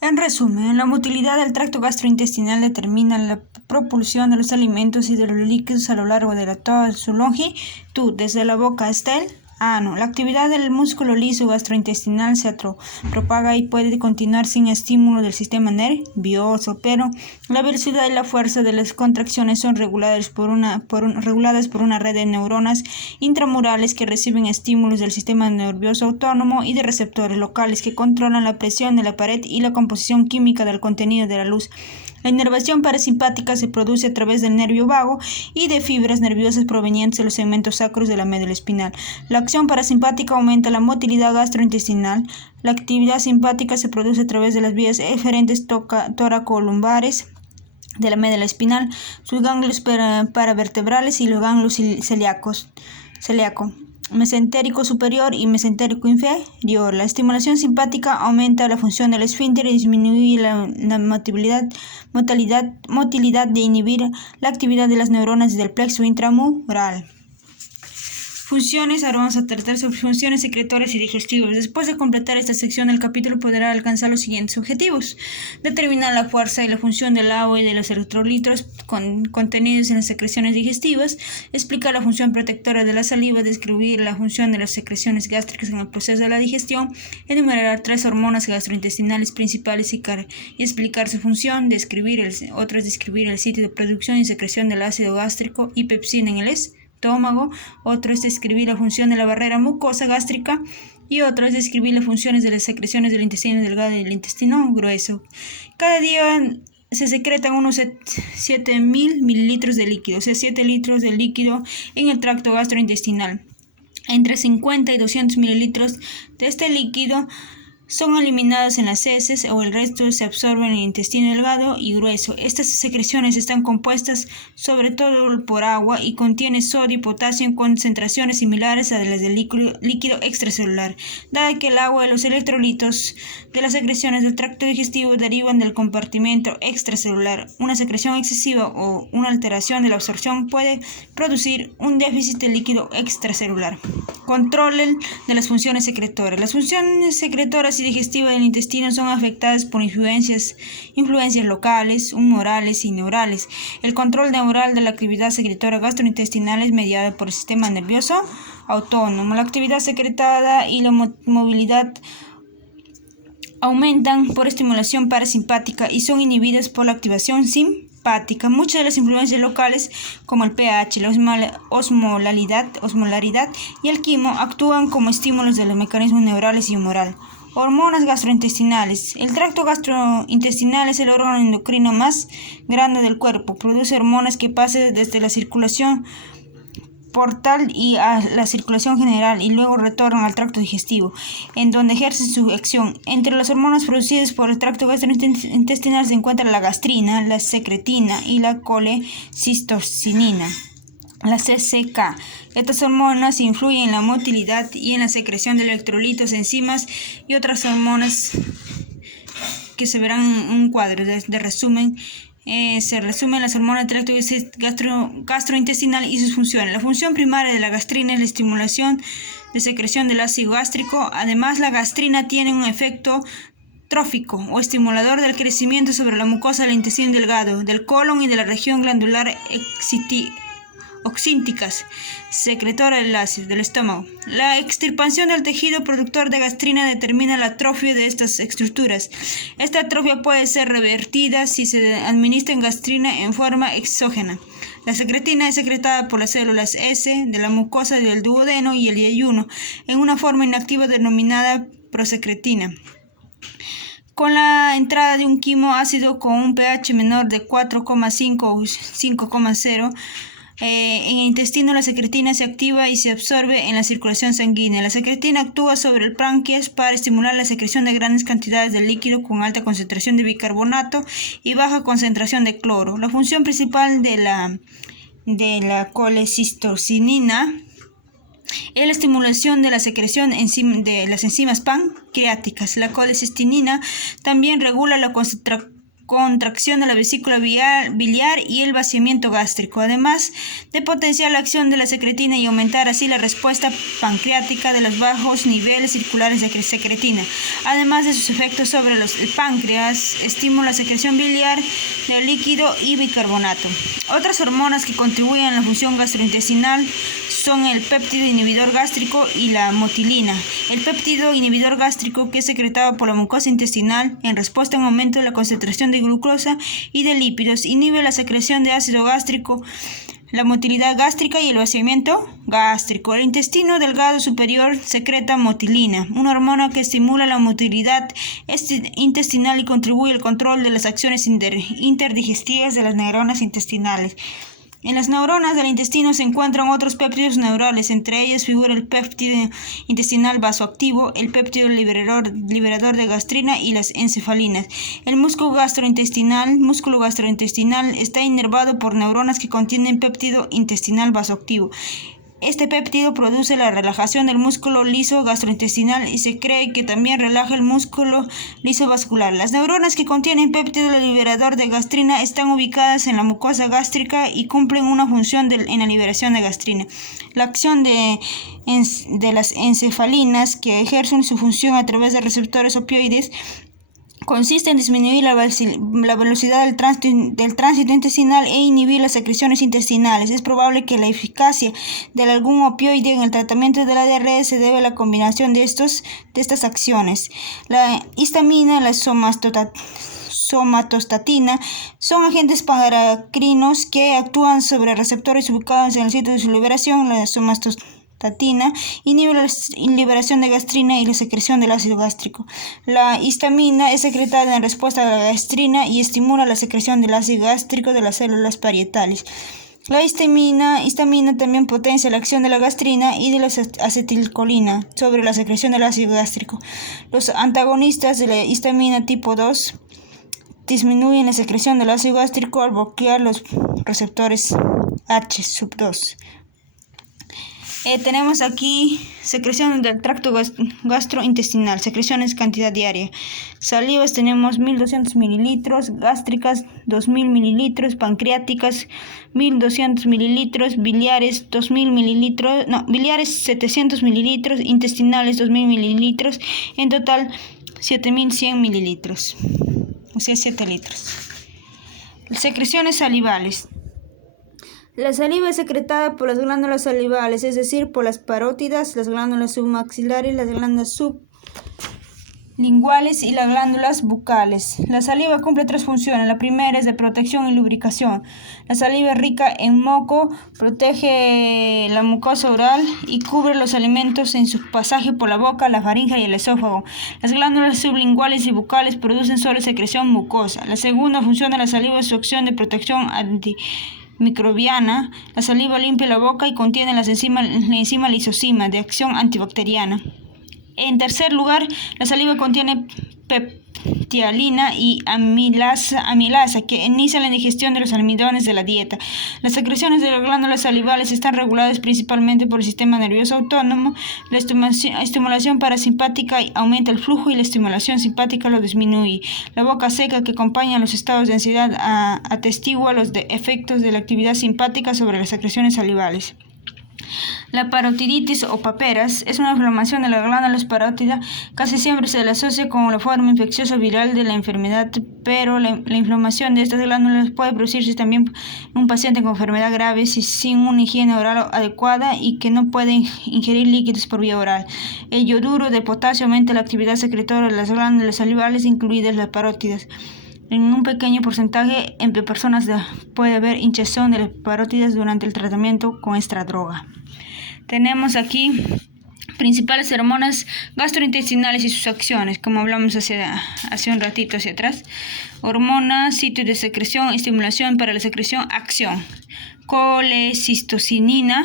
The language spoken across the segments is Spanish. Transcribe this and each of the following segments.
En resumen, la motilidad del tracto gastrointestinal determina la propulsión de los alimentos y de los líquidos a lo largo de toda su longitud, desde la boca hasta el ano. La actividad del músculo liso gastrointestinal se propaga y puede continuar sin estímulo del sistema nervioso, pero la velocidad y la fuerza de las contracciones son reguladas por una red de neuronas intramurales que reciben estímulos del sistema nervioso autónomo y de receptores locales que controlan la presión de la pared y la composición química del contenido de la luz. La inervación parasimpática se produce a través del nervio vago y de fibras nerviosas provenientes de los segmentos sacros de la médula espinal. La acción parasimpática aumenta la motilidad gastrointestinal. La actividad simpática se produce a través de las vías eferentes toracolumbares de la médula espinal, sus ganglios paravertebrales y los ganglios celíaco, mesentérico superior y mesentérico inferior. La estimulación simpática aumenta la función del esfínter y disminuye la motilidad de inhibir la actividad de las neuronas del plexo intramural. Funciones. Ahora vamos a tratar sobre funciones secretorias y digestivas. Después de completar esta sección, el capítulo podrá alcanzar los siguientes objetivos: determinar la fuerza y la función del agua y de los electrolitos contenidos en las secreciones digestivas, explicar la función protectora de la saliva, describir la función de las secreciones gástricas en el proceso de la digestión, enumerar 3 hormonas gastrointestinales principales y explicar su función, describir el sitio de producción y secreción del ácido gástrico y pepsina en el estómago. Otro es describir la función de la barrera mucosa gástrica y otro es describir las funciones de las secreciones del intestino delgado y del intestino grueso. Cada día se secretan unos 7.000 mililitros de líquido, o sea 7 litros de líquido en el tracto gastrointestinal. Entre 50 y 200 mililitros de este líquido son eliminadas en las heces o el resto se absorbe en el intestino delgado y grueso. Estas secreciones están compuestas sobre todo por agua y contienen sodio y potasio en concentraciones similares a las del líquido extracelular. Dado que el agua y los electrolitos de las secreciones del tracto digestivo derivan del compartimento extracelular, una secreción excesiva o una alteración de la absorción puede producir un déficit de líquido extracelular. Control de las funciones secretoras. Las funciones secretoras y digestivas del intestino son afectadas por influencias locales, humorales y neurales. El control neural de la actividad secretora gastrointestinal es mediado por el sistema nervioso autónomo. La actividad secretada y la movilidad aumentan por estimulación parasimpática y son inhibidas por la activación simpática. Muchas de las influencias locales, como el pH, la osmolaridad y el quimo, actúan como estímulos de los mecanismos neurales y humoral. Hormonas gastrointestinales. El tracto gastrointestinal es el órgano endocrino más grande del cuerpo. Produce hormonas que pasan desde la circulación portal y a la circulación general y luego retornan al tracto digestivo, en donde ejercen su acción. Entre las hormonas producidas por el tracto gastrointestinal se encuentran la gastrina, la secretina y la colecistocinina, la CCK. Estas hormonas influyen en la motilidad y en la secreción de electrolitos, enzimas y otras hormonas que se verán en un cuadro de resumen. Se resumen las hormonas del tracto gastrointestinal y sus funciones. La función primaria de la gastrina es la estimulación de secreción del ácido gástrico. Además, la gastrina tiene un efecto trófico o estimulador del crecimiento sobre la mucosa del intestino delgado, del colon y de la región glandular oxínticas, secretora del ácido del estómago. La extirpación del tejido productor de gastrina determina la atrofia de estas estructuras. Esta atrofia puede ser revertida si se administra gastrina en forma exógena. La secretina es secretada por las células S de la mucosa del duodeno y el yeyuno en una forma inactiva denominada prosecretina. Con la entrada de un quimo ácido con un pH menor de 4,5 o 5,0, en el intestino la secretina se activa y se absorbe en la circulación sanguínea. La secretina actúa sobre el páncreas para estimular la secreción de grandes cantidades de líquido con alta concentración de bicarbonato y baja concentración de cloro. La función principal de la colecistocinina es la estimulación de la secreción de las enzimas pancreáticas. La colecistocinina también regula la contracción de la vesícula biliar y el vaciamiento gástrico, además de potenciar la acción de la secretina y aumentar así la respuesta pancreática de los bajos niveles circulares de secretina. Además de sus efectos sobre el páncreas, estimula la secreción biliar de líquido y bicarbonato. Otras hormonas que contribuyen a la función gastrointestinal son el péptido inhibidor gástrico y la motilina. El péptido inhibidor gástrico, que es secretado por la mucosa intestinal en respuesta a un aumento de la concentración de glucosa y de lípidos, inhibe la secreción de ácido gástrico, la motilidad gástrica y el vaciamiento gástrico. El intestino delgado superior secreta motilina, una hormona que estimula la motilidad intestinal y contribuye al control de las acciones interdigestivas de las neuronas intestinales. En las neuronas del intestino se encuentran otros péptidos neurales, entre ellos figura el péptido intestinal vasoactivo, el péptido liberador de gastrina y las encefalinas. El músculo gastrointestinal está inervado por neuronas que contienen péptido intestinal vasoactivo. Este péptido produce la relajación del músculo liso gastrointestinal y se cree que también relaja el músculo liso vascular. Las neuronas que contienen péptido liberador de gastrina están ubicadas en la mucosa gástrica y cumplen una función en la liberación de gastrina. La acción de las encefalinas, que ejercen su función a través de receptores opioides, consiste en disminuir la velocidad del tránsito intestinal e inhibir las secreciones intestinales. Es probable que la eficacia de algún opioide en el tratamiento de la diarrea se debe a la combinación de estas acciones. La histamina y la somatostatina son agentes paracrinos que actúan sobre receptores ubicados en el sitio de su liberación. La somatostatina inhibe la liberación de gastrina y la secreción del ácido gástrico. La histamina es secretada en respuesta a la gastrina y estimula la secreción del ácido gástrico de las células parietales. La histamina también potencia la acción de la gastrina y de la acetilcolina sobre la secreción del ácido gástrico. Los antagonistas de la histamina tipo 2 disminuyen la secreción del ácido gástrico al bloquear los receptores H2. Tenemos aquí secreción del tracto gastrointestinal, secreciones cantidad diaria. Salivas tenemos 1200 mililitros, gástricas 2000 mililitros, pancreáticas 1200 mililitros, biliares 2000 mililitros, biliares 700 mililitros, intestinales 2000 mililitros, en total 7100 mililitros, o sea 7 litros. Secreciones salivales. La saliva es secretada por las glándulas salivales, es decir, por las parótidas, las glándulas submaxilares, las glándulas sublinguales y las glándulas bucales. La saliva cumple 3 funciones. La primera es de protección y lubricación. La saliva rica en moco protege la mucosa oral y cubre los alimentos en su pasaje por la boca, la faringe y el esófago. Las glándulas sublinguales y bucales producen solo secreción mucosa. La segunda función de la saliva es su acción de protección microbiana. La saliva limpia la boca y contiene la enzima lisosima de acción antibacteriana. En tercer lugar, la saliva contiene peptialina y amilasa que inicia la digestión de los almidones de la dieta. Las secreciones de las glándulas salivales están reguladas principalmente por el sistema nervioso autónomo. La estimulación parasimpática aumenta el flujo y la estimulación simpática lo disminuye. La boca seca que acompaña los estados de ansiedad atestigua los efectos de la actividad simpática sobre las secreciones salivales. La parotiditis o paperas es una inflamación de la glándula parótida. Casi siempre se la asocia con la forma infecciosa viral de la enfermedad, pero la inflamación de estas glándulas puede producirse también en un paciente con enfermedad grave sin una higiene oral adecuada y que no puede ingerir líquidos por vía oral. El yoduro de potasio aumenta la actividad secretora de las glándulas salivales, incluidas las parótidas. En un pequeño porcentaje entre personas puede haber hinchazón de las parótidas durante el tratamiento con esta droga. Tenemos aquí principales hormonas gastrointestinales y sus acciones, como hablamos hace un ratito hacia atrás. Hormona, sitio de secreción, estimulación para la secreción, acción. Colecistocinina,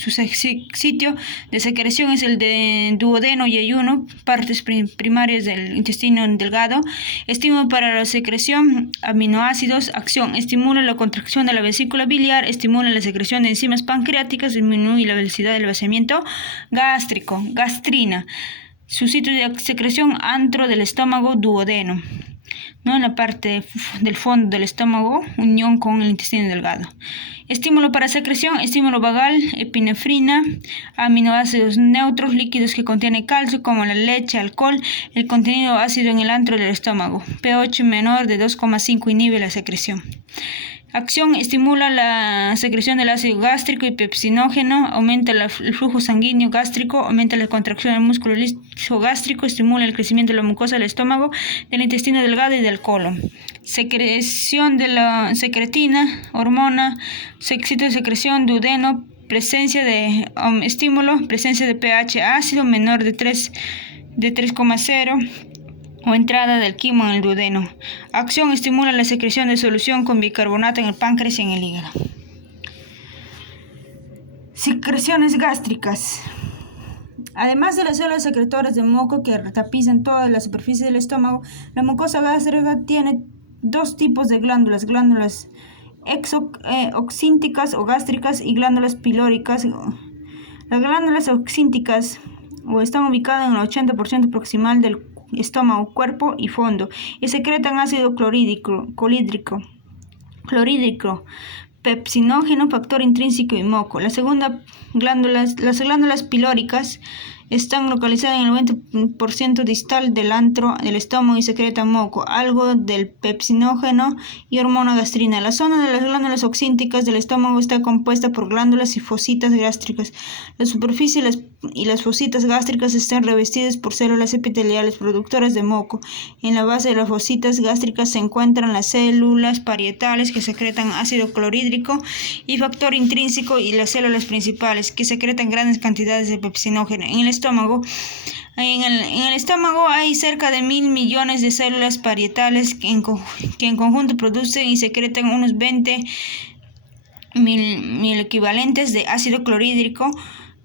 su sitio de secreción es el de duodeno y ayuno, partes primarias del intestino delgado. Estímulo para la secreción, aminoácidos, acción, estimula la contracción de la vesícula biliar, estimula la secreción de enzimas pancreáticas, disminuye la velocidad del vaciamiento gástrico. Gastrina, su sitio de secreción, antro del estómago, duodeno. ¿no? En la parte del fondo del estómago, unión con el intestino delgado. Estímulo para secreción, estímulo vagal, epinefrina, aminoácidos neutros, líquidos que contienen calcio como la leche, alcohol, el contenido ácido en el antro del estómago. pH menor de 2,5 inhibe la secreción. Acción: estimula la secreción del ácido gástrico y pepsinógeno, aumenta el flujo sanguíneo gástrico, aumenta la contracción del músculo liso gástrico, estimula el crecimiento de la mucosa del estómago, del intestino delgado y del colon. Secreción de la secretina, hormona, secreción, duodeno, presencia de estímulo, presencia de pH ácido menor de 3,0 o entrada del quimo en el duodeno. Acción: estimula la secreción de solución con bicarbonato en el páncreas y en el hígado. Secreciones gástricas. Además de las células secretoras de moco que tapizan toda la superficie del estómago, la mucosa gástrica tiene dos tipos de glándulas: glándulas oxínticas o gástricas y glándulas pilóricas. Las glándulas oxínticas están ubicadas en el 80% proximal del estómago, cuerpo y fondo, y secretan ácido clorhídrico, pepsinógeno, factor intrínseco y moco. Las glándulas pilóricas están localizadas en el 90% distal del antro del estómago y secretan moco, algo del pepsinógeno y hormona gastrina. La zona de las glándulas oxínticas del estómago está compuesta por glándulas y fositas gástricas. La superficie y las fositas gástricas están revestidas por células epiteliales productoras de moco. En la base de las fositas gástricas se encuentran las células parietales que secretan ácido clorhídrico y factor intrínseco y las células principales que secretan grandes cantidades de pepsinógeno. En el estómago hay cerca de 1.000 millones de células parietales que en conjunto producen y secretan unos 20.000 equivalentes de ácido clorhídrico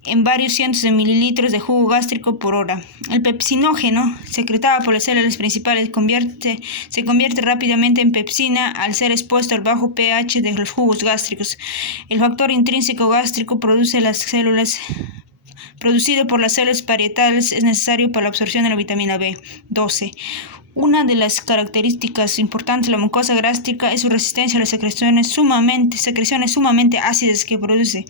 en varios cientos de mililitros de jugo gástrico por hora. El pepsinógeno, secretado por las células principales, se convierte rápidamente en pepsina al ser expuesto al bajo pH de los jugos gástricos. El factor intrínseco gástrico producido por las células parietales es necesario para la absorción de la vitamina B12. Una de las características importantes de la mucosa gástrica es su resistencia a las secreciones sumamente ácidas que produce.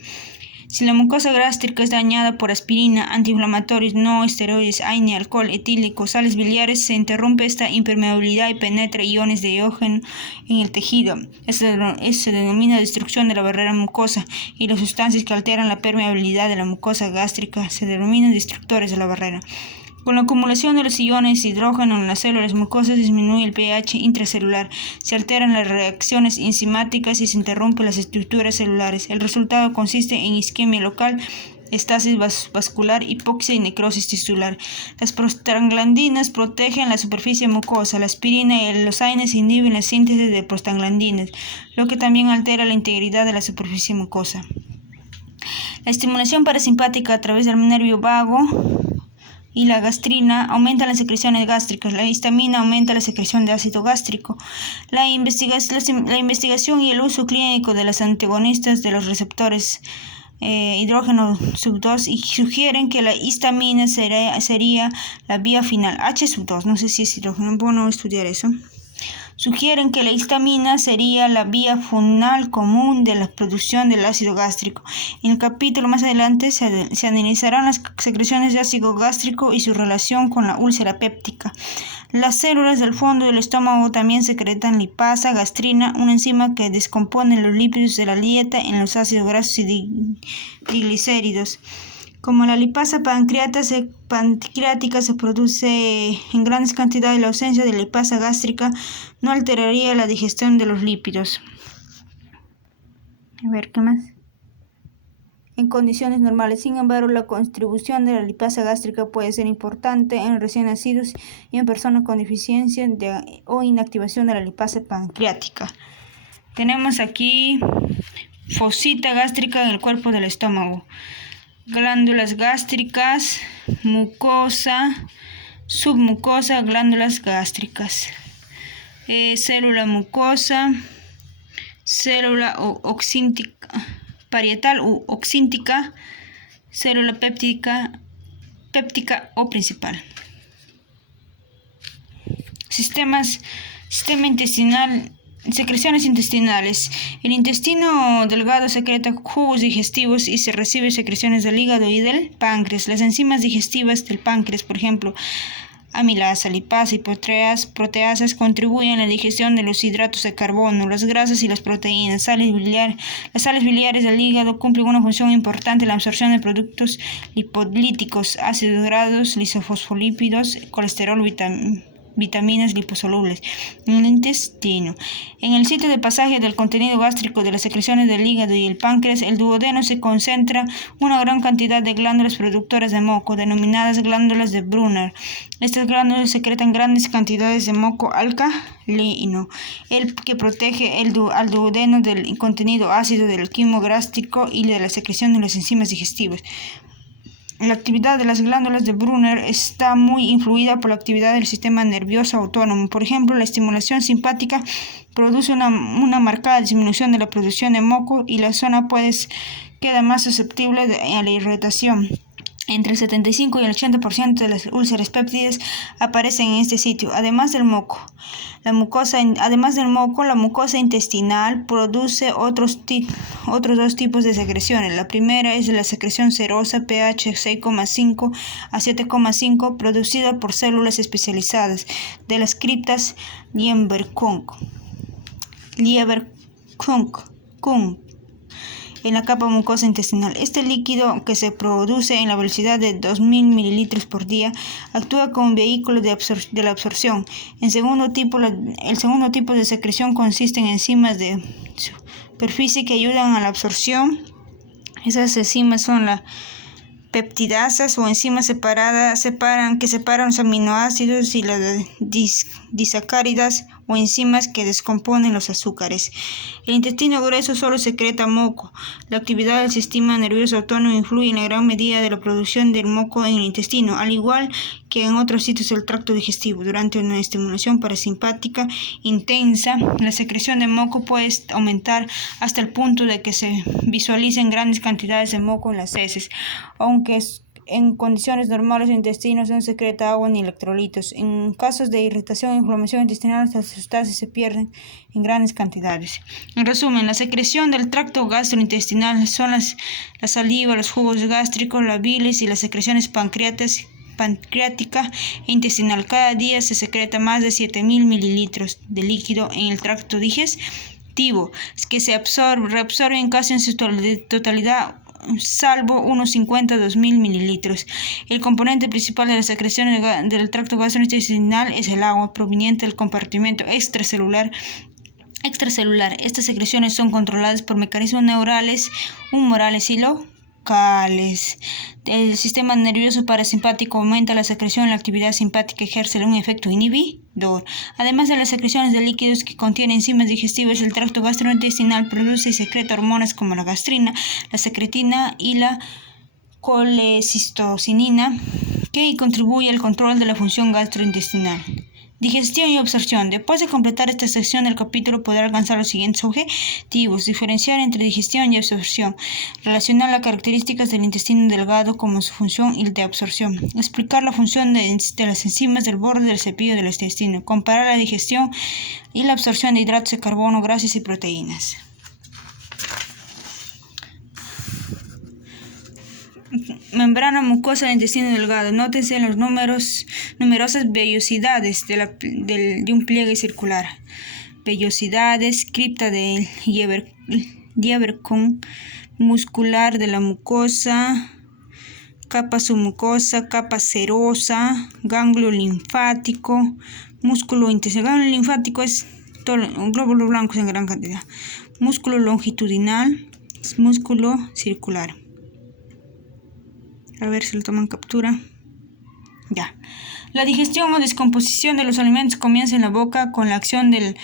Si la mucosa gástrica es dañada por aspirina, antiinflamatorios, no esteroides, aine, alcohol etílico, sales biliares, se interrumpe esta impermeabilidad y penetra iones de hidrógeno en el tejido. Se denomina destrucción de la barrera mucosa, y las sustancias que alteran la permeabilidad de la mucosa gástrica se denominan destructores de la barrera. Con la acumulación de los iones de hidrógeno en las células mucosas disminuye el pH intracelular, se alteran las reacciones enzimáticas y se interrumpen las estructuras celulares. El resultado consiste en isquemia local, estasis vascular, hipoxia y necrosis tisular. Las prostaglandinas protegen la superficie mucosa. La aspirina y los AINES inhiben la síntesis de prostaglandinas, lo que también altera la integridad de la superficie mucosa. La estimulación parasimpática a través del nervio vago y la gastrina aumenta las secreciones gástricas. La histamina aumenta la secreción de ácido gástrico. La investigación y el uso clínico de las antagonistas de los receptores hidrógeno sub-2 y sugieren que la histamina sería la vía final. H-2, no sé si es hidrógeno, bueno estudiar eso. Sugieren que la histamina sería la vía final común de la producción del ácido gástrico. En el capítulo más adelante se analizarán las secreciones de ácido gástrico y su relación con la úlcera péptica. Las células del fondo del estómago también secretan lipasa, gastrina, una enzima que descompone los lípidos de la dieta en los ácidos grasos y triglicéridos. Como la lipasa pancreática se produce en grandes cantidades, la ausencia de lipasa gástrica no alteraría la digestión de los lípidos. A ver, ¿qué más? En condiciones normales, sin embargo, la contribución de la lipasa gástrica puede ser importante en recién nacidos y en personas con deficiencia o inactivación de la lipasa pancreática. Tenemos aquí fosita gástrica en el cuerpo del estómago. Glándulas gástricas, mucosa, submucosa, glándulas gástricas, célula mucosa, célula parietal u oxíntica, célula péptica o principal. Sistema intestinal. Secreciones intestinales. El intestino delgado secreta jugos digestivos y se recibe secreciones del hígado y del páncreas. Las enzimas digestivas del páncreas, por ejemplo, amilasa, lipasa y proteasas, contribuyen a la digestión de los hidratos de carbono, las grasas y las proteínas. Las sales biliares del hígado cumplen una función importante en la absorción de productos lipolíticos, ácidos grasos, lisofosfolípidos, colesterol, vitaminas liposolubles en el intestino. En el sitio de pasaje del contenido gástrico de las secreciones del hígado y el páncreas, el duodeno se concentra una gran cantidad de glándulas productoras de moco, denominadas glándulas de Brunner. Estas glándulas secretan grandes cantidades de moco alcalino, el que protege al duodeno del contenido ácido del quimo gástrico y de la secreción de las enzimas digestivas. La actividad de las glándulas de Brunner está muy influida por la actividad del sistema nervioso autónomo. Por ejemplo, la estimulación simpática produce una marcada disminución de la producción de moco y la zona queda más susceptible a la irritación. Entre el 75 y el 80% de las úlceras péptidas aparecen en este sitio. Además del moco, la mucosa intestinal produce otros dos tipos de secreciones. La primera es la secreción serosa pH 6,5 a 7,5 producida por células especializadas de las criptas Lieberkühn en la capa mucosa intestinal. Este líquido, que se produce en la velocidad de 2000 ml por día, actúa como vehículo de la absorción. El segundo tipo de secreción consiste en enzimas de superficie que ayudan a la absorción. Esas enzimas son las peptidasas o enzimas que separan los aminoácidos y las disacáridas o enzimas que descomponen los azúcares. El intestino grueso solo secreta moco. La actividad del sistema nervioso autónomo influye en gran medida de la producción del moco en el intestino, al igual que en otros sitios del tracto digestivo. Durante una estimulación parasimpática intensa, la secreción de moco puede aumentar hasta el punto de que se visualicen grandes cantidades de moco en las heces, aunque en condiciones normales el intestino no secreta agua ni electrolitos. En casos de irritación e inflamación intestinal, estas sustancias se pierden en grandes cantidades. En resumen, la secreción del tracto gastrointestinal son la saliva, los jugos gástricos, la bilis y las secreciones pancreática e intestinal. Cada día se secreta más de 7.000 mililitros de líquido en el tracto digestivo, que se reabsorben casi en su totalidad, salvo unos 52.000 mililitros. El componente principal de las secreciones del tracto gastrointestinal es el agua proveniente del compartimento extracelular. Estas secreciones son controladas por mecanismos neurales, humorales y locales. El sistema nervioso parasimpático aumenta la secreción. La actividad simpática ejerce un efecto inhibidor. Además de las secreciones de líquidos que contienen enzimas digestivas, el tracto gastrointestinal produce y secreta hormonas como la gastrina, la secretina y la colecistocinina, que contribuye al control de la función gastrointestinal. Digestión y absorción. Después de completar esta sección del capítulo, podrá alcanzar los siguientes objetivos: diferenciar entre digestión y absorción, relacionar las características del intestino delgado como su función y de absorción, explicar la función de las enzimas del borde del cepillo del intestino, comparar la digestión y la absorción de hidratos de carbono, grasas y proteínas. Membrana mucosa del intestino delgado. Nótense las numerosas vellosidades de un pliegue circular. Vellosidades, cripta de Lieberkühn, muscular de la mucosa, capa submucosa, capa serosa, ganglio linfático, músculo intestinal. Ganglio linfático es glóbulos blancos en gran cantidad. Músculo longitudinal, músculo circular. A ver si lo toman captura. Ya. La digestión o descomposición de los alimentos comienza en la boca con la acción del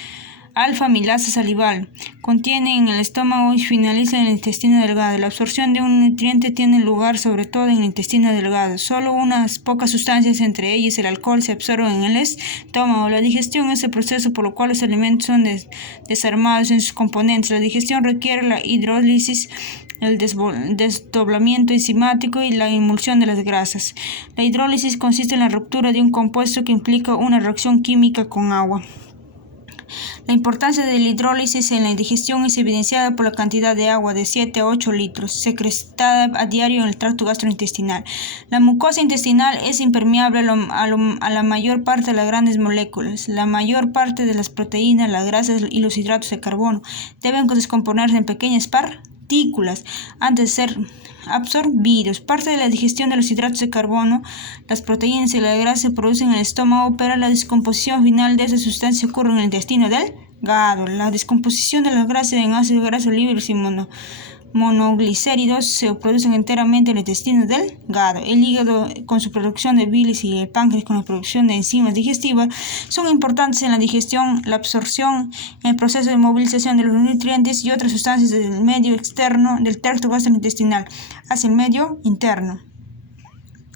Alfa-amilasa salival. Contiene en el estómago y finaliza en el intestino delgado. La absorción de un nutriente tiene lugar sobre todo en el intestino delgado. Solo unas pocas sustancias, entre ellas el alcohol, se absorben en el estómago. La digestión es el proceso por lo cual los alimentos son desarmados en sus componentes. La digestión requiere la hidrólisis, el desdoblamiento enzimático y la emulsión de las grasas. La hidrólisis consiste en la ruptura de un compuesto que implica una reacción química con agua. La importancia de la hidrólisis en la digestión es evidenciada por la cantidad de agua de 7 a 8 litros secretada a diario en el tracto gastrointestinal. La mucosa intestinal es impermeable a la mayor parte de las grandes moléculas. La mayor parte de las proteínas, las grasas y los hidratos de carbono deben descomponerse en pequeñas partículas antes de ser absorbidos. Parte de la digestión de los hidratos de carbono, las proteínas y la grasa se producen en el estómago, pero la descomposición final de esas sustancias ocurre en el intestino delgado. La descomposición de las grasas en ácidos grasos libres y monoglicéridos se producen enteramente en el intestino delgado. El hígado con su producción de bilis y el páncreas con la producción de enzimas digestivas son importantes en la digestión, la absorción, en el proceso de movilización de los nutrientes y otras sustancias del medio externo del tracto gastrointestinal hacia el medio interno.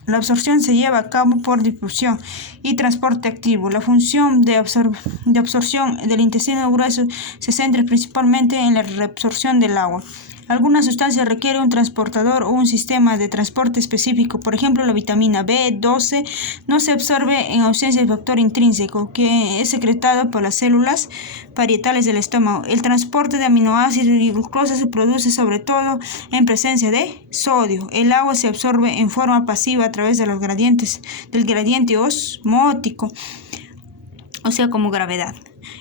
La absorción se lleva a cabo por difusión y transporte activo. La función de absorción del intestino grueso se centra principalmente en la reabsorción del agua. Algunas sustancias requieren un transportador o un sistema de transporte específico. Por ejemplo, la vitamina B12 no se absorbe en ausencia de factor intrínseco, que es secretado por las células parietales del estómago. El transporte de aminoácidos y glucosa se produce sobre todo en presencia de sodio. El agua se absorbe en forma pasiva a través de los del gradiente osmótico, o sea, como gravedad.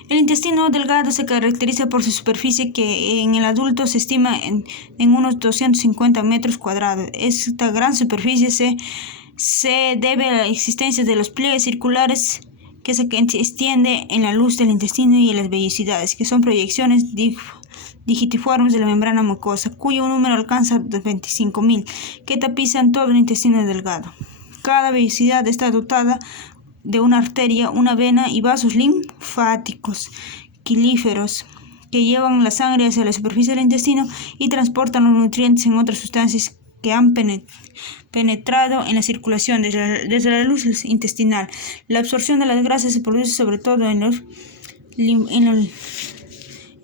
El intestino delgado se caracteriza por su superficie, que en el adulto se estima en unos 250 metros cuadrados. Esta gran superficie se debe a la existencia de los pliegues circulares que se extiende en la luz del intestino y en las vellosidades, que son proyecciones digitiformes de la membrana mucosa, cuyo número alcanza 25.000, que tapizan todo el intestino delgado. Cada vellosidad está dotada de una arteria, una vena y vasos linfáticos quilíferos que llevan la sangre hacia la superficie del intestino y transportan los nutrientes en otras sustancias que han penetrado en la circulación desde la luz intestinal. La absorción de las grasas se produce sobre todo en los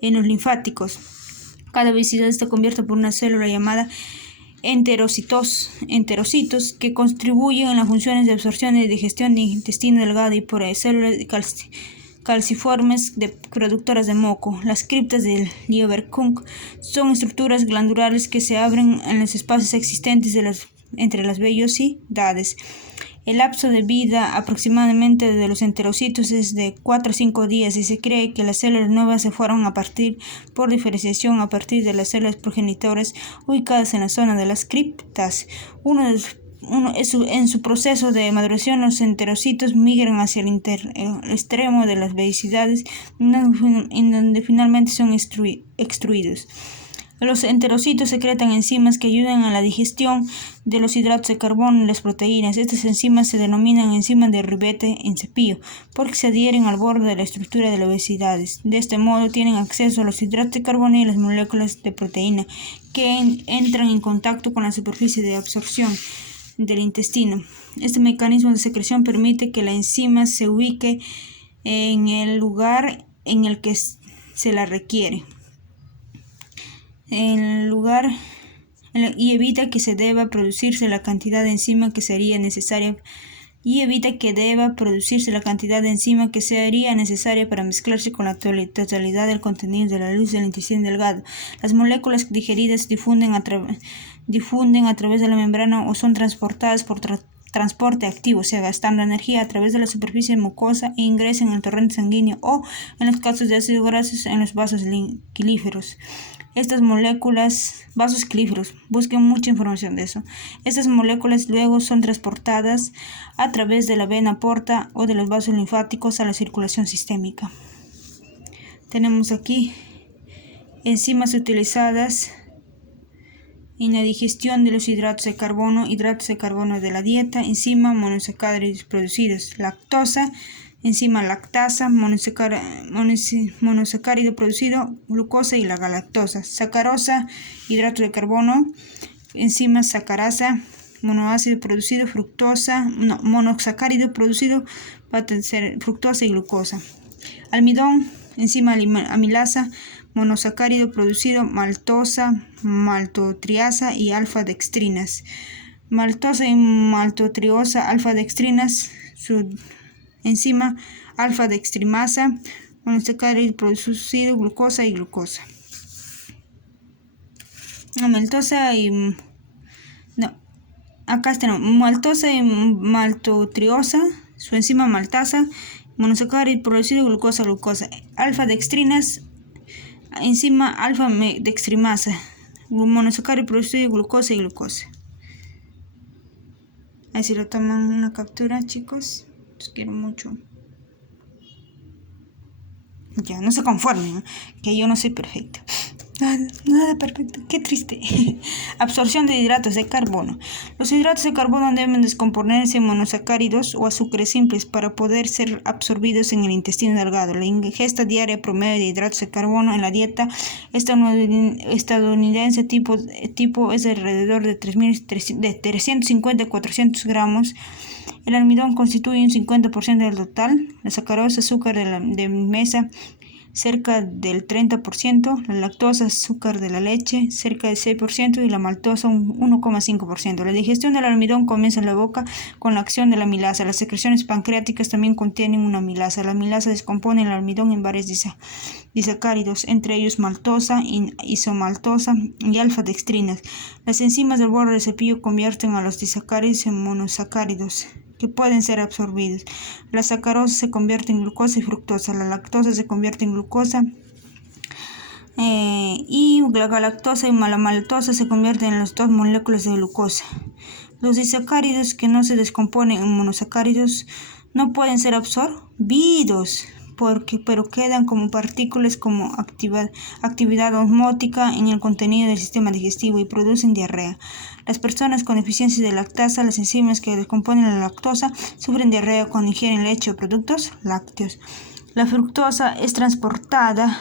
linfáticos. Cada vellosidad está cubierta por una célula llamada enterocitos que contribuyen en las funciones de absorción y digestión del intestino delgado y por células calciformes productoras de moco. Las criptas del Lieberkühn son estructuras glandulares que se abren en los espacios existentes entre las vellosidades. El lapso de vida aproximadamente de los enterocitos es de 4 a 5 días y se cree que las células nuevas se forman por diferenciación a partir de las células progenitoras ubicadas en la zona de las criptas. En su proceso de maduración, los enterocitos migran hacia el extremo de las vellosidades, en donde finalmente son extruidos. Los enterocitos secretan enzimas que ayudan a la digestión de los hidratos de carbono y las proteínas. Estas enzimas se denominan enzimas de ribete en cepillo porque se adhieren al borde de la estructura de las vellosidades. De este modo tienen acceso a los hidratos de carbono y las moléculas de proteína que entran en contacto con la superficie de absorción del intestino. Este mecanismo de secreción permite que la enzima se ubique en el lugar en el que se la requiere. Y evita que deba producirse la cantidad de enzima que sería necesaria para mezclarse con la totalidad del contenido de la luz del intestino delgado. Las moléculas digeridas difunden a través de la membrana o son transportadas por transporte activo, o sea, gastando energía a través de la superficie mucosa e ingresan en el torrente sanguíneo o, en los casos de ácidos grasos, en los vasos quilíferos. Estas moléculas, vasos quilíferos, busquen mucha información de eso. Estas moléculas luego son transportadas a través de la vena porta o de los vasos linfáticos a la circulación sistémica. Tenemos aquí enzimas utilizadas en la digestión de los hidratos de carbono de la dieta, enzima monosacáridos producidos, lactosa, enzima lactasa, monosacárido producido, glucosa y la galactosa. Sacarosa, hidrato de carbono, enzima sacarasa, monoácido producido, monosacárido producido, va a ser fructosa y glucosa. Almidón, enzima amilasa, monosacárido producido, maltosa, maltotriasa y alfa-dextrinas. Maltosa y maltotriosa alfa-dextrinas, su enzima alfa-dextrimasa, monosacárido producido, glucosa y glucosa. Maltosa y acá tenemos maltosa y maltotriosa, su enzima maltasa, monosacárido producido, glucosa. Alfa-dextrinas, enzima alfa-dextrimasa, monosacárido producido, glucosa y glucosa. Ahí si lo toman una captura, chicos, los quiero mucho. Ya, no se conformen, que yo no soy perfecta. Nada perfecto, qué triste. Absorción de hidratos de carbono. Los hidratos de carbono deben descomponerse en monosacáridos o azúcares simples para poder ser absorbidos en el intestino delgado. La ingesta diaria promedio de hidratos de carbono en la dieta estadounidense tipo es alrededor de 350 a 400 gramos. El almidón constituye un 50% del total. La sacarosa, azúcar de mesa, cerca del 30%, la lactosa, azúcar de la leche, cerca del 6% y la maltosa un 1,5%. La digestión del almidón comienza en la boca con la acción de la amilasa. Las secreciones pancreáticas también contienen una amilasa. La amilasa descompone el almidón en varios disacáridos, entre ellos maltosa, isomaltosa y alfa-dextrinas. Las enzimas del borde del cepillo convierten a los disacáridos en monosacáridos que pueden ser absorbidos. La sacarosa se convierte en glucosa y fructosa. La lactosa se convierte en glucosa y la galactosa y la maltosa se convierten en las dos moléculas de glucosa. Los disacáridos que no se descomponen en monosacáridos no pueden ser absorbidos pero quedan como partículas como actividad osmótica en el contenido del sistema digestivo y producen diarrea. Las personas con deficiencia de lactasa, las enzimas que descomponen la lactosa, sufren diarrea cuando ingieren leche o productos lácteos. La fructosa es transportada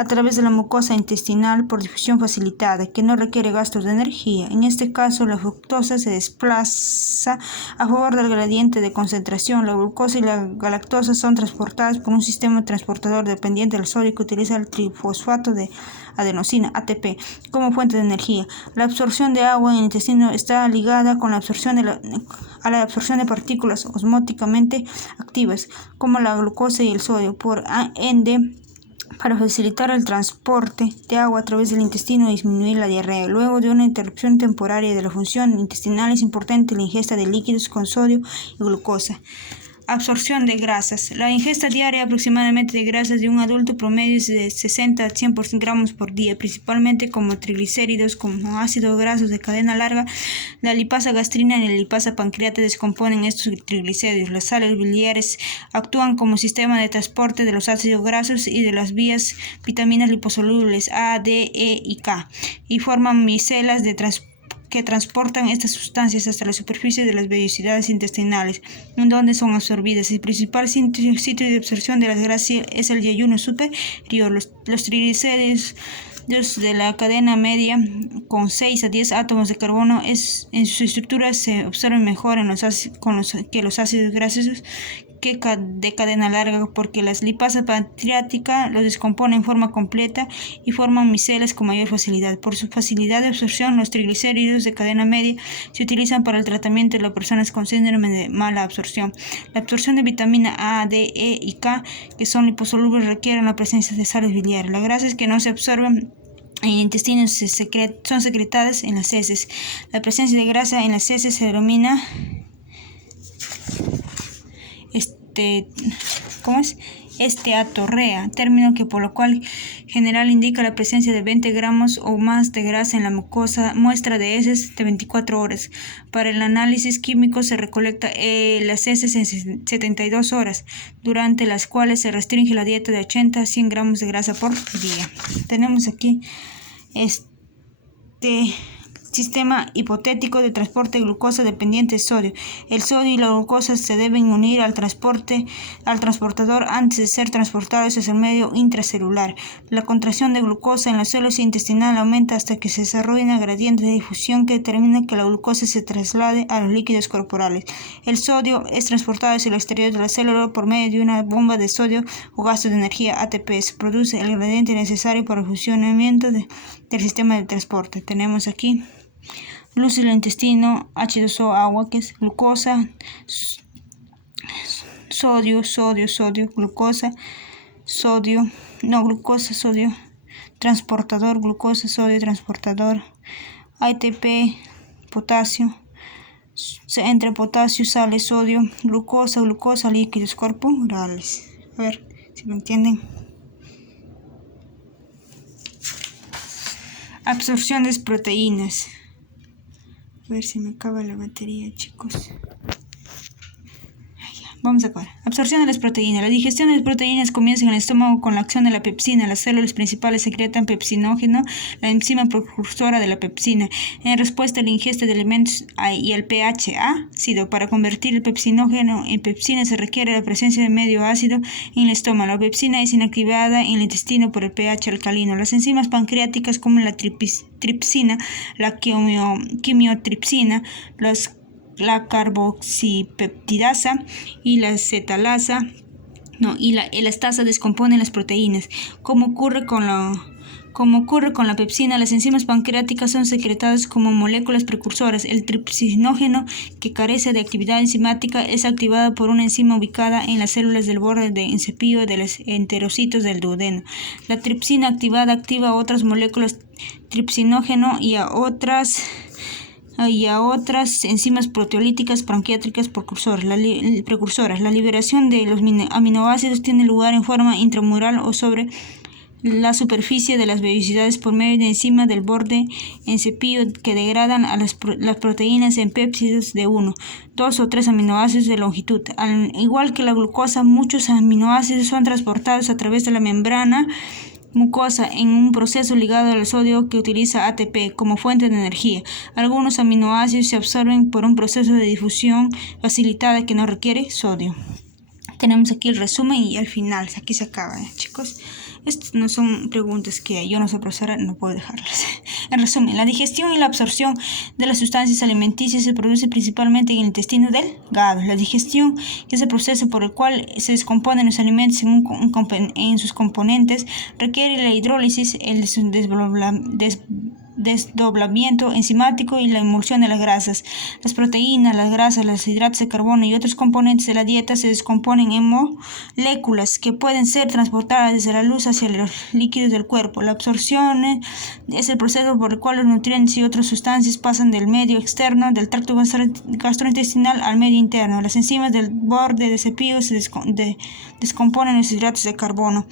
a través de la mucosa intestinal por difusión facilitada, que no requiere gastos de energía. En este caso, la fructosa se desplaza a favor del gradiente de concentración. La glucosa y la galactosa son transportadas por un sistema transportador dependiente del sodio que utiliza el trifosfato de adenosina, ATP, como fuente de energía. La absorción de agua en el intestino está ligada con la absorción de partículas osmóticamente activas, como la glucosa y el sodio, por ende, para facilitar el transporte de agua a través del intestino y disminuir la diarrea. Luego de una interrupción temporaria de la función intestinal es importante la ingesta de líquidos con sodio y glucosa. Absorción de grasas. La ingesta diaria aproximadamente de grasas de un adulto promedio es de 60 a 100 gramos por día, principalmente como triglicéridos, como ácidos grasos de cadena larga. La lipasa gastrina y la lipasa pancreática descomponen estos triglicéridos. Las sales biliares actúan como sistema de transporte de los ácidos grasos y de las vitaminas liposolubles A, D, E y K, y forman micelas que transportan estas sustancias hasta la superficie de las vellosidades intestinales, en donde son absorbidas. El principal sitio de absorción de las grasas es el yeyuno superior. Los triglicéridos de la cadena media, con 6 a 10 átomos de carbono, en su estructura se absorben mejor que los ácidos grasos de cadena larga, porque las lipasa pancreática los descompone en forma completa y forman micelas con mayor facilidad. Por su facilidad de absorción, los triglicéridos de cadena media se utilizan para el tratamiento de las personas con síndrome de mala absorción. La absorción de vitamina A, D, E y K, que son liposolubles, requieren la presencia de sales biliares. Las grasas que no se absorben en el intestino son secretadas en las heces. La presencia de grasa en las heces se denomina esteatorrea, término que por lo cual general indica la presencia de 20 gramos o más de grasa en la muestra de heces de 24 horas. Para el análisis químico se recolecta las heces en 72 horas, durante las cuales se restringe la dieta de 80 a 100 gramos de grasa por día. Tenemos aquí Sistema hipotético de transporte de glucosa dependiente de sodio. El sodio y la glucosa se deben unir al transportador antes de ser transportados hacia el medio intracelular. La contracción de glucosa en la célula intestinal aumenta hasta que se desarrolla una gradiente de difusión que determina que la glucosa se traslade a los líquidos corporales. El sodio es transportado hacia el exterior de la célula por medio de una bomba de sodio o gasto de energía ATP. Se produce el gradiente necesario para el funcionamiento del sistema de transporte. Tenemos aquí luz del intestino, H2O, agua, que es glucosa, sodio, glucosa, sodio, transportador, glucosa, sodio, transportador, ATP, potasio, entre potasio, sales, sodio, glucosa, líquidos corporales. A ver si me entienden. Absorción de proteínas. A ver si me acaba la batería, chicos. Vamos a acabar. Absorción de las proteínas. La digestión de las proteínas comienza en el estómago con la acción de la pepsina. Las células principales secretan pepsinógeno, la enzima precursora de la pepsina. En respuesta a la ingesta de alimentos y al pH ácido, para convertir el pepsinógeno en pepsina se requiere la presencia de medio ácido en el estómago. La pepsina es inactivada en el intestino por el pH alcalino. Las enzimas pancreáticas como la tripsina, la quimiotripsina, la carboxipeptidasa y la la elastasa descomponen las proteínas. Como ocurre con la pepsina, las enzimas pancreáticas son secretadas como moléculas precursoras. El tripsinógeno, que carece de actividad enzimática, es activado por una enzima ubicada en las células del borde en cepillo de los enterocitos del duodeno. La tripsina activada activa a otras moléculas tripsinógeno y a otras enzimas proteolíticas pancreáticas precursoras. La liberación de los aminoácidos tiene lugar en forma intramural o sobre la superficie de las vellosidades por medio de enzimas del borde en cepillo que degradan a las proteínas en péptidos de 1, 2 o 3 aminoácidos de longitud. Al igual que la glucosa, muchos aminoácidos son transportados a través de la membrana mucosa en un proceso ligado al sodio que utiliza ATP como fuente de energía. Algunos aminoácidos se absorben por un proceso de difusión facilitada que no requiere sodio. Tenemos aquí el resumen y al final, aquí se acaba, chicos. Estas no son preguntas que yo no soy profesora, no puedo dejarlas. En resumen, la digestión y la absorción de las sustancias alimenticias se produce principalmente en el intestino delgado. La digestión, que es el proceso por el cual se descomponen los alimentos en sus componentes, requiere la hidrólisis, el desdoblamiento enzimático y la emulsión de las grasas. Las proteínas, las grasas, los hidratos de carbono y otros componentes de la dieta se descomponen en moléculas que pueden ser transportadas desde la luz hacia los líquidos del cuerpo. La absorción es el proceso por el cual los nutrientes y otras sustancias pasan del medio externo del tracto gastrointestinal al medio interno. Las enzimas del borde de cepillo se descomponen los hidratos de carbono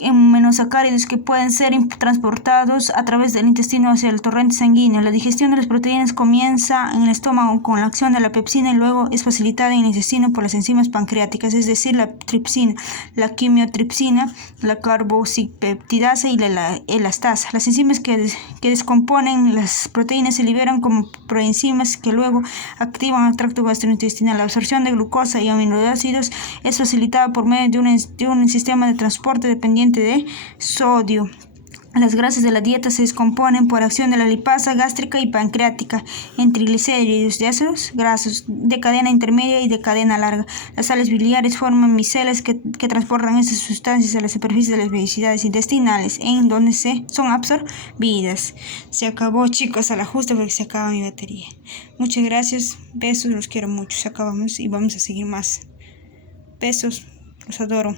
en monosacáridos que pueden ser transportados a través del intestino hacia el torrente sanguíneo. La digestión de las proteínas comienza en el estómago con la acción de la pepsina y luego es facilitada en el intestino por las enzimas pancreáticas, es decir, la tripsina, la quimiotripsina, la carboxipeptidasa y la elastasa. Las enzimas que descomponen las proteínas se liberan como proenzimas que luego activan el tracto gastrointestinal. La absorción de glucosa y aminoácidos es facilitada por medio de un sistema de transporte dependiente de sodio. Las grasas de la dieta se descomponen por acción de la lipasa gástrica y pancreática en triglicéridos, de ácidos grasos de cadena intermedia y de cadena larga. Las sales biliares forman micelas que transportan esas sustancias a la superficie de las vellosidades intestinales, en donde son absorbidas. Se acabó, chicos, a la justa porque se acaba mi batería. Muchas gracias, besos, los quiero mucho. Se acabamos y vamos a seguir más. Besos, los adoro.